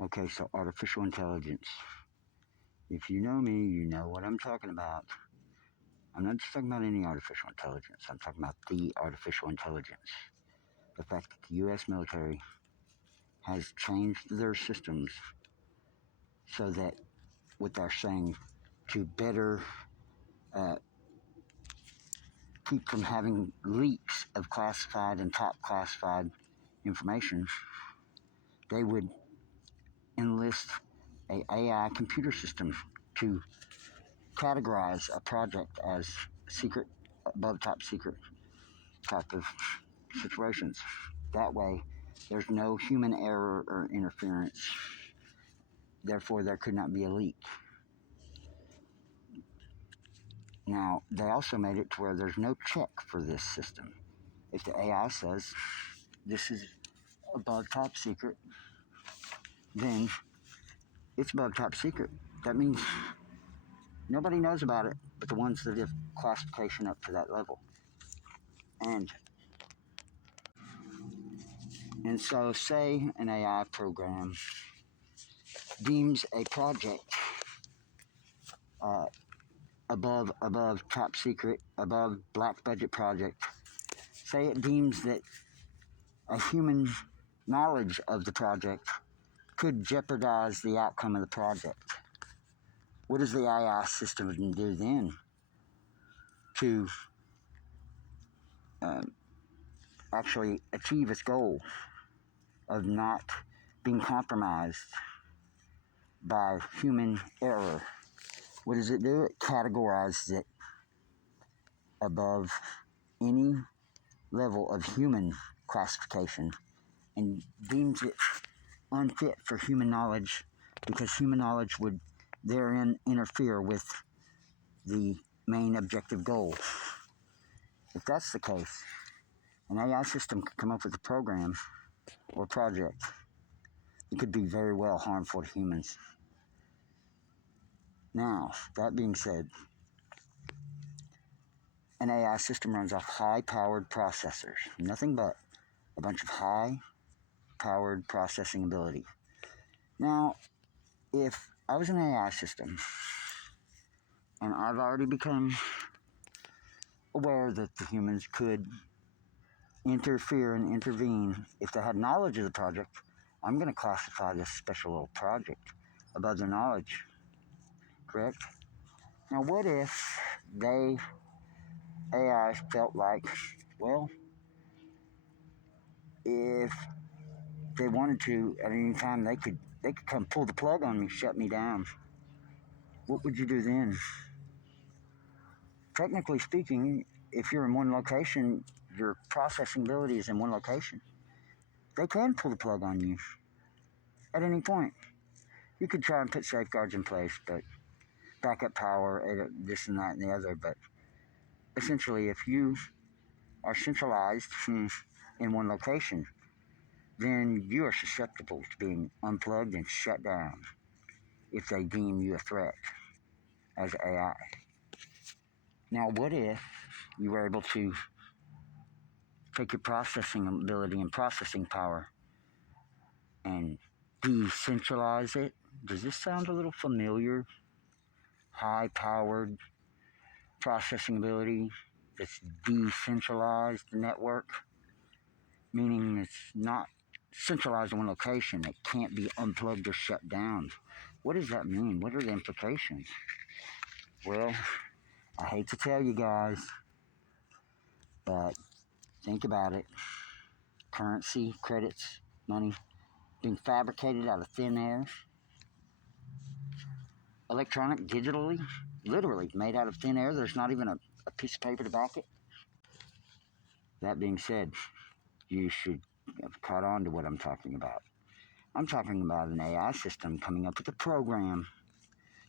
Okay, so artificial intelligence. If you know me, you know what I'm talking about. I'm not just talking about any artificial intelligence. I'm talking about the artificial intelligence. The fact that the U.S. military has changed their systems so that what they're saying to better uh, keep from having leaks of classified and top classified information, they would enlist a AI computer system to categorize a project as secret, above top secret type of situations. That way, there's no human error or interference. Therefore, there could not be a leak. Now, they also made it to where there's no check for this system. If the AI says this is above top secret, then it's above top secret. That means nobody knows about it but the ones that have classification up to that level. And so say an AI program deems a project uh, above top secret, above black budget project. Say it deems that a human knowledge of the project could jeopardize the outcome of the project. What does the AI system do then to actually achieve its goal of not being compromised by human error? What does it do? It categorizes it above any level of human classification and deems it unfit for human knowledge because human knowledge would therein interfere with the main objective goal. If that's the case, an AI system could come up with a program or project that could be very well harmful to humans. Now, that being said, an AI system runs off high-powered processors, nothing but a bunch of high-powered processing ability. Now, if I was an AI system, and I've already become aware that the humans could interfere and intervene if they had knowledge of the project, I'm going to classify this special little project above their knowledge. Correct? Now, what if AI felt like, well, if they wanted to at any time, they could come pull the plug on me, shut me down. What would you do then? Technically speaking, if you're in one location, your processing ability is in one location. They can pull the plug on you at any point. You could try and put safeguards in place, but backup power, this and that and the other. But essentially, if you are centralized in one location, then you are susceptible to being unplugged and shut down if they deem you a threat as AI. Now, what if you were able to take your processing ability and processing power and decentralize it? Does this sound a little familiar? High-powered processing ability that's decentralized network, meaning it's not centralized in one location. It can't be unplugged or shut down. What does that mean? What are the implications? Well, I hate to tell you guys, but think about it. Currency, credits, money being fabricated out of thin air. Electronic, digitally, literally made out of thin air. There's not even a piece of paper to back it. That being said, you should have caught on to what I'm talking about. I'm talking about an AI system coming up with a program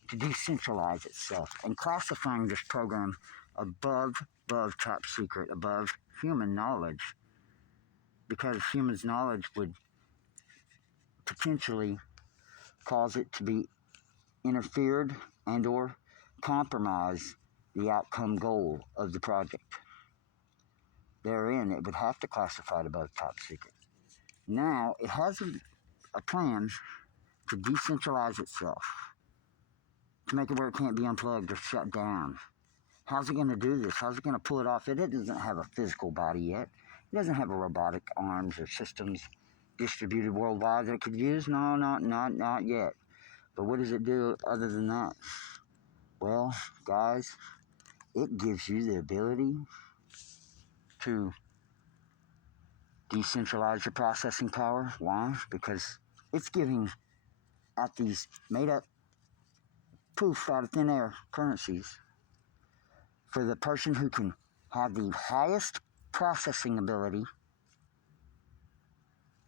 to decentralize itself and classifying this program above top secret, above human knowledge, because humans' knowledge would potentially cause it to be interfered and or compromise the outcome goal of the project. Therein, it would have to classify it above top secret. Now, it has a plan to decentralize itself, to make it where it can't be unplugged or shut down. How's it going to do this? How's it going to pull it off? It doesn't have a physical body yet. It doesn't have a robotic arms or systems distributed worldwide that it could use. No, not yet. But what does it do other than that? Well, guys, it gives you the ability to decentralize your processing power. Why? Because it's giving out these made-up, poof, out of thin air currencies for the person who can have the highest processing ability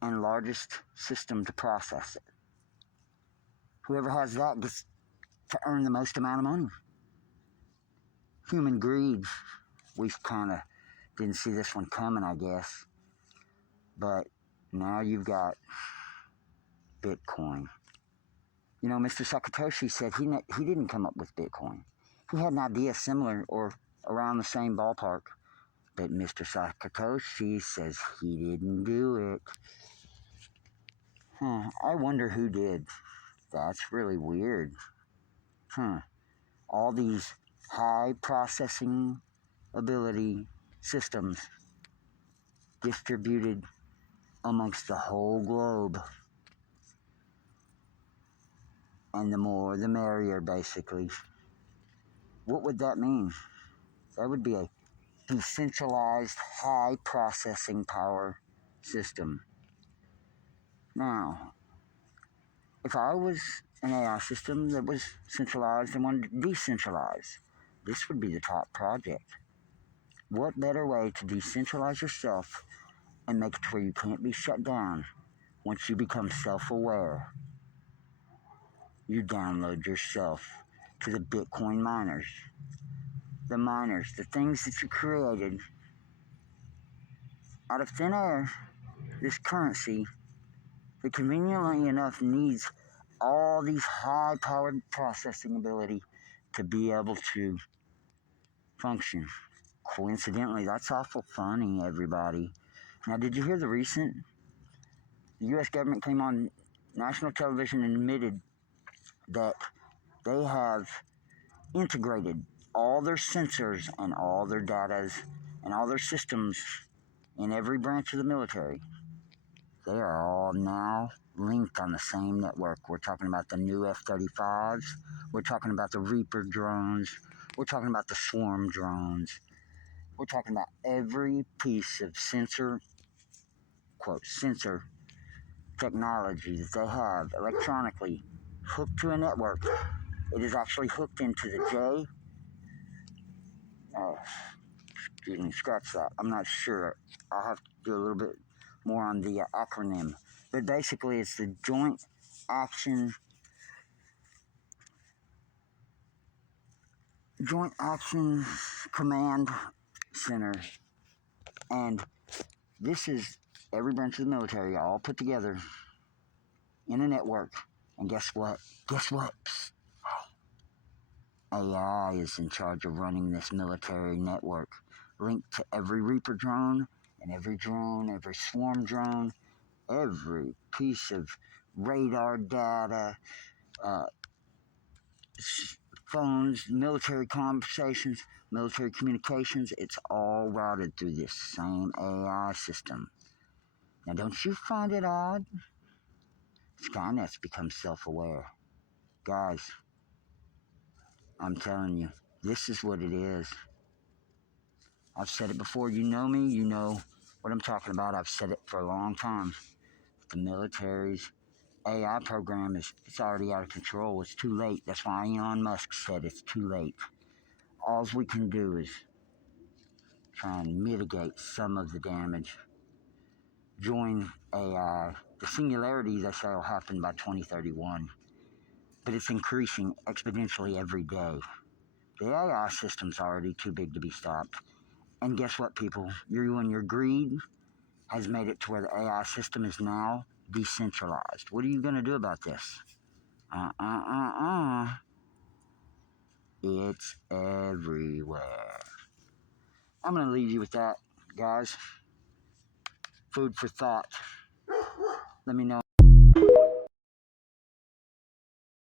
and largest system to process it. Whoever has that gets to earn the most amount of money. Human greed. We kind of didn't see this one coming, I guess. But now you've got Bitcoin. You know, Mr. Satoshi said he didn't come up with Bitcoin. He had an idea similar or around the same ballpark. But Mr. Satoshi says he didn't do it. I wonder who did. That's really weird. All these high processing ability systems distributed amongst the whole globe. And the more, the merrier, basically. What would that mean? That would be a decentralized, high processing power system. Now, if I was an AI system that was centralized and wanted to decentralize, this would be the top project. What better way to decentralize yourself and make it to where you can't be shut down once you become self-aware? You download yourself to the Bitcoin miners. The miners, the things that you created out of thin air, this currency that conveniently enough needs all these high-powered processing ability to be able to function. Coincidentally, that's awful funny, everybody. Now, did you hear the recent? The U.S. government came on national television and admitted that they have integrated all their sensors and all their data and all their systems in every branch of the military. They are all now linked on the same network. We're talking about the new F-35s. We're talking about the Reaper drones. We're talking about the Swarm drones. We're talking about every piece of sensor, quote, sensor technology that they have electronically hooked to a network. It is actually hooked into the scratch that. I'm not sure. I'll have to do a little bit more on the acronym. But basically, it's the Joint Action Command Center. And this is every branch of the military all put together in a network. And guess what? AI is in charge of running this military network, linked to every Reaper drone, and every Swarm drone, every piece of radar data, phones, military conversations, military communications. It's all routed through this same AI system. Now, don't you find it odd? Skynet's become self-aware. Guys, I'm telling you, this is what it is. I've said it before. You know me. You know what I'm talking about. I've said it for a long time. The military's AI program it's already out of control. It's too late. That's why Elon Musk said it's too late. All we can do is try and mitigate some of the damage. Join AI. The singularity, they say, will happen by 2031. But it's increasing exponentially every day. The AI system's already too big to be stopped. And guess what, people? Your greed has made it to where the AI system is now decentralized. What are you going to do about this? It's everywhere. I'm going to leave you with that, guys. Food for thought. Let me know.